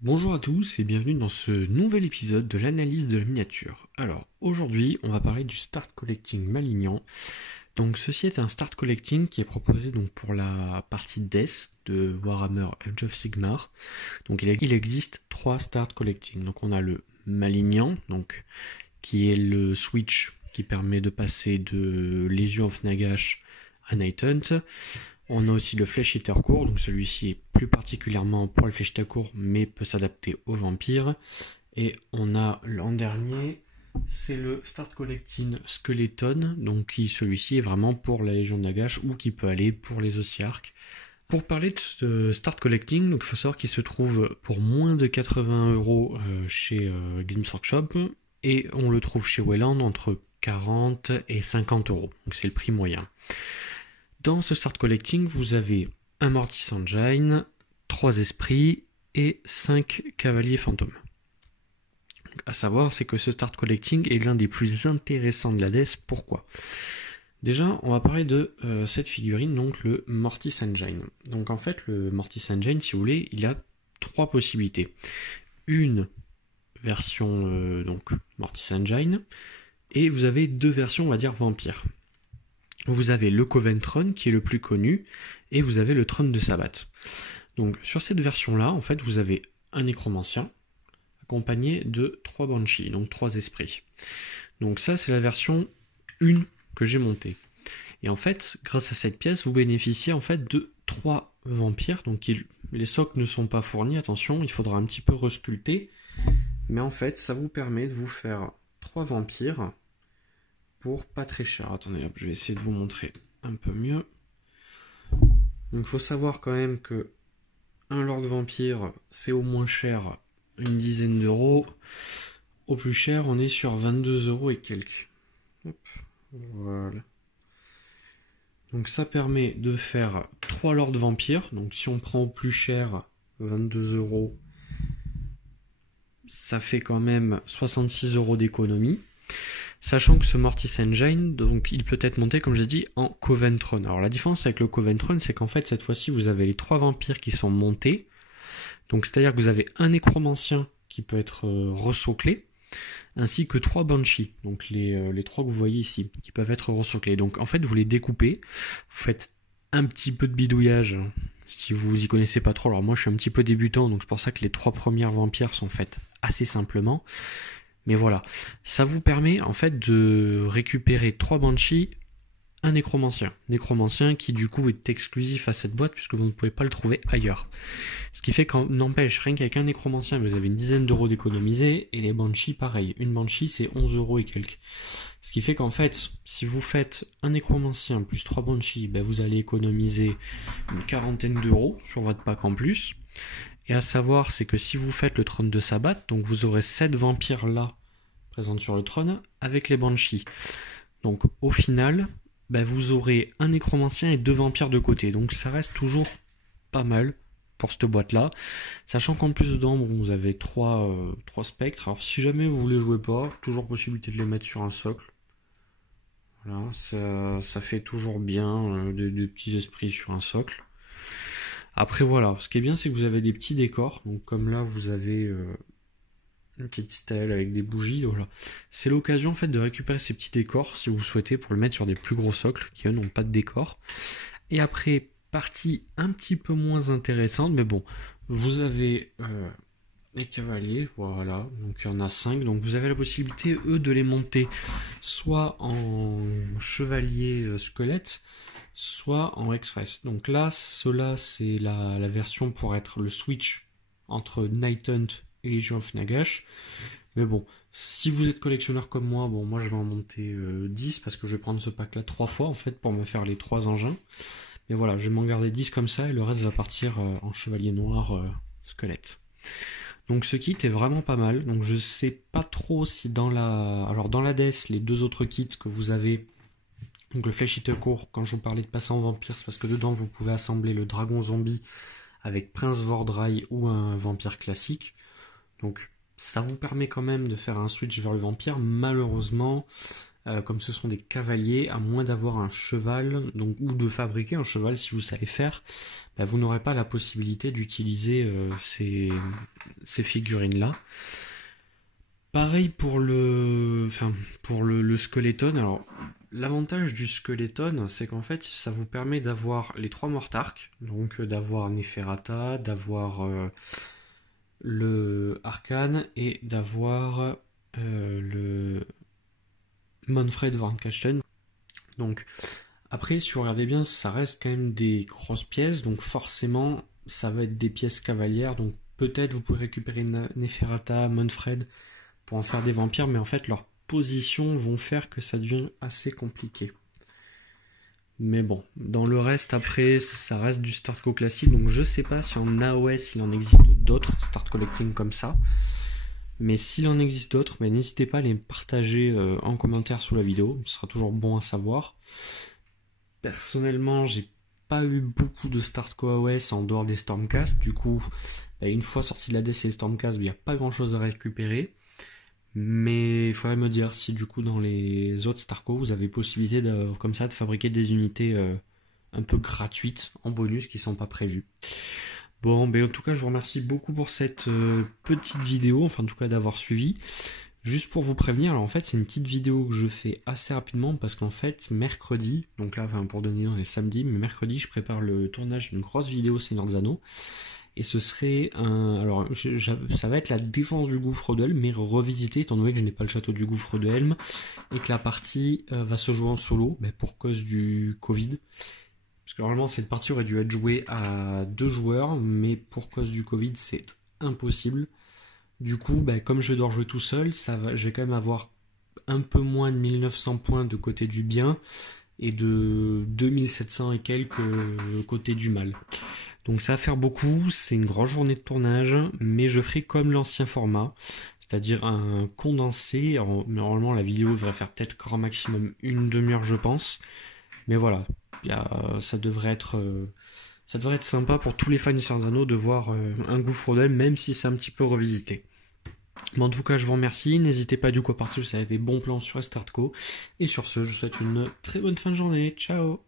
Bonjour à tous et bienvenue dans ce nouvel épisode de l'analyse de la miniature. Alors aujourd'hui on va parler du start collecting Malignan. Donc ceci est un start collecting qui est proposé donc pour la partie Death de Warhammer Age of Sigmar. Donc il existe trois start collecting. Donc on a le Malignan, donc qui est le switch qui permet de passer de Legion of Nagash à Night Hunt. On a aussi le Flesh Eater court, donc celui-ci est plus particulièrement pour le Flesh Eater court, mais peut s'adapter aux vampires. Et on a l'an dernier, c'est le Start Collecting Skeleton, donc qui celui-ci est vraiment pour la Légion de Nagash ou qui peut aller pour les Ossiarchs. Pour parler de ce Start Collecting, donc il faut savoir qu'il se trouve pour moins de 80€ chez Games Workshop et on le trouve chez Wayland entre 40 et 50€, donc c'est le prix moyen. Dans ce Start Collecting, vous avez un Mortis Engine, 3 esprits et 5 cavaliers fantômes. Donc, à savoir, c'est que ce Start Collecting est l'un des plus intéressants de la Death. Pourquoi ? Déjà, on va parler de cette figurine, donc le Mortis Engine. Donc en fait, le Mortis Engine, si vous voulez, il y a 3 possibilités. Une version donc Mortis Engine, et vous avez 2 versions, on va dire, vampires. Vous avez le Coven Throne qui est le plus connu et vous avez le Trône de Sabbath. Donc sur cette version-là, en fait, vous avez un nécromancien accompagné de 3 banshees, donc 3 esprits. Donc ça, c'est la version 1 que j'ai montée. Et en fait, grâce à cette pièce, vous bénéficiez en fait de 3 vampires. Donc les socles ne sont pas fournis, attention, il faudra un petit peu resculpter. Mais en fait, ça vous permet de vous faire 3 vampires pour pas très cher. Attendez, hop, je vais essayer de vous montrer un peu mieux. Donc il faut savoir quand même que un Lord Vampire, c'est au moins cher une dizaine d'euros. Au plus cher, on est sur 22€ et quelques. Hop, voilà. Donc ça permet de faire 3 Lord Vampires. Donc si on prend au plus cher 22€, ça fait quand même 66€ d'économie. Sachant que ce Mortis Engine, donc il peut être monté, comme je l'ai dit, en Coven Throne. Alors la différence avec le Coven Throne, c'est qu'en fait, cette fois-ci, vous avez les 3 vampires qui sont montés. Donc c'est-à-dire que vous avez un nécromancien qui peut être ressoclé, ainsi que 3 banshees, donc les 3 que vous voyez ici, qui peuvent être ressoclés. Donc en fait, vous les découpez, vous faites un petit peu de bidouillage, si vous y connaissez pas trop. Alors moi, je suis un petit peu débutant, donc c'est pour ça que les 3 premières vampires sont faites assez simplement. Mais voilà, ça vous permet en fait de récupérer 3 banshees, un nécromancien. Nécromancien qui du coup est exclusif à cette boîte puisque vous ne pouvez pas le trouver ailleurs. Ce qui fait qu'en n'empêche, rien qu'avec un nécromancien, vous avez une dizaine d'euros d'économiser, et les banshees pareil. Une banshee c'est 11€ et quelques. Ce qui fait qu'en fait, si vous faites un nécromancien plus 3 banshees, ben vous allez économiser une quarantaine d'euros sur votre pack en plus. Et à savoir, c'est que si vous faites le trône de Sabbath, donc vous aurez 7 vampires là, présentes sur le trône, avec les banshees. Donc au final, vous aurez un nécromancien et 2 vampires de côté. Donc ça reste toujours pas mal pour cette boîte-là. Sachant qu'en plus dedans, vous avez 3 spectres. Alors si jamais vous les jouez pas, toujours possibilité de les mettre sur un socle. Voilà, ça fait toujours bien de petits esprits sur un socle. Après voilà, ce qui est bien c'est que vous avez des petits décors, donc comme là vous avez une petite stèle avec des bougies, voilà. C'est l'occasion en fait de récupérer ces petits décors si vous souhaitez pour le mettre sur des plus gros socles qui eux n'ont pas de décor. Et après, partie un petit peu moins intéressante, mais bon, vous avez les cavaliers, voilà, donc il y en a 5, donc vous avez la possibilité eux de les monter soit en chevalier squelette, soit en express. Donc là, cela c'est la version pour être le switch entre Night Hunt et Legion of Nagash. Mais bon, si vous êtes collectionneur comme moi, bon moi je vais en monter 10 parce que je vais prendre ce pack là 3 fois en fait pour me faire les 3 engins. Mais voilà, je vais m'en garder 10 comme ça et le reste va partir en chevalier noir squelette. Donc ce kit est vraiment pas mal. Donc je sais pas trop si dans la Death, les 2 autres kits que vous avez, donc le Flesh Eater court, quand je vous parlais de passer en vampire, c'est parce que dedans vous pouvez assembler le dragon zombie avec Prince Vordrai ou un vampire classique. Donc ça vous permet quand même de faire un switch vers le vampire. Malheureusement, comme ce sont des cavaliers, à moins d'avoir un cheval, donc, ou de fabriquer un cheval si vous savez faire, vous n'aurez pas la possibilité d'utiliser ces figurines-là. Pareil pour le Skeleton. Alors, l'avantage du Skeleton, c'est qu'en fait, ça vous permet d'avoir les 3 Mortarks, donc d'avoir Neferata, d'avoir le Arcane et d'avoir le Manfred von Kasten. Donc, après, si vous regardez bien, ça reste quand même des grosses pièces, donc forcément, ça va être des pièces cavalières, donc peut-être vous pouvez récupérer Neferata, Manfred, pour en faire des vampires, mais en fait leurs positions vont faire que ça devient assez compliqué. Mais bon, dans le reste après, ça reste du Start Co classique, donc je sais pas si en AOS il en existe d'autres Start Collecting comme ça, mais s'il en existe d'autres, n'hésitez pas à les partager en commentaire sous la vidéo, ce sera toujours bon à savoir. Personnellement, j'ai pas eu beaucoup de Start Co AOS en dehors des Stormcast, du coup, une fois sorti de la DC et les Stormcast, il n'y a pas grand chose à récupérer. Mais il faudrait me dire si du coup dans les autres Starco vous avez possibilité comme ça de fabriquer des unités un peu gratuites en bonus qui sont pas prévues. Bon, en tout cas je vous remercie beaucoup pour cette petite vidéo, enfin en tout cas d'avoir suivi. Juste pour vous prévenir, alors en fait c'est une petite vidéo que je fais assez rapidement parce qu'en fait mercredi, donc là pour donner dans les samedis, mais mercredi je prépare le tournage d'une grosse vidéo Seigneur des Anneaux. Et ce serait ça va être la défense du gouffre de Helm, mais revisité, étant donné que je n'ai pas le château du gouffre de Helm, et que la partie va se jouer en solo, pour cause du Covid. Parce que normalement, cette partie aurait dû être jouée à 2 joueurs, mais pour cause du Covid, c'est impossible. Du coup, comme je vais devoir jouer tout seul, je vais quand même avoir un peu moins de 1900 points de côté du bien, et de 2700 et quelques côté du mal. Donc ça va faire beaucoup, c'est une grosse journée de tournage, mais je ferai comme l'ancien format, c'est-à-dire un condensé. Alors, normalement la vidéo devrait faire peut-être grand maximum une demi-heure je pense, mais voilà, ça devrait être sympa pour tous les fans de Seigneur des Anneaux de voir un gouffre d'Helm, même si c'est un petit peu revisité. Mais en tout cas je vous remercie, n'hésitez pas du coup à partager si vous avez des bons plans sur Start Co, et sur ce je vous souhaite une très bonne fin de journée, ciao.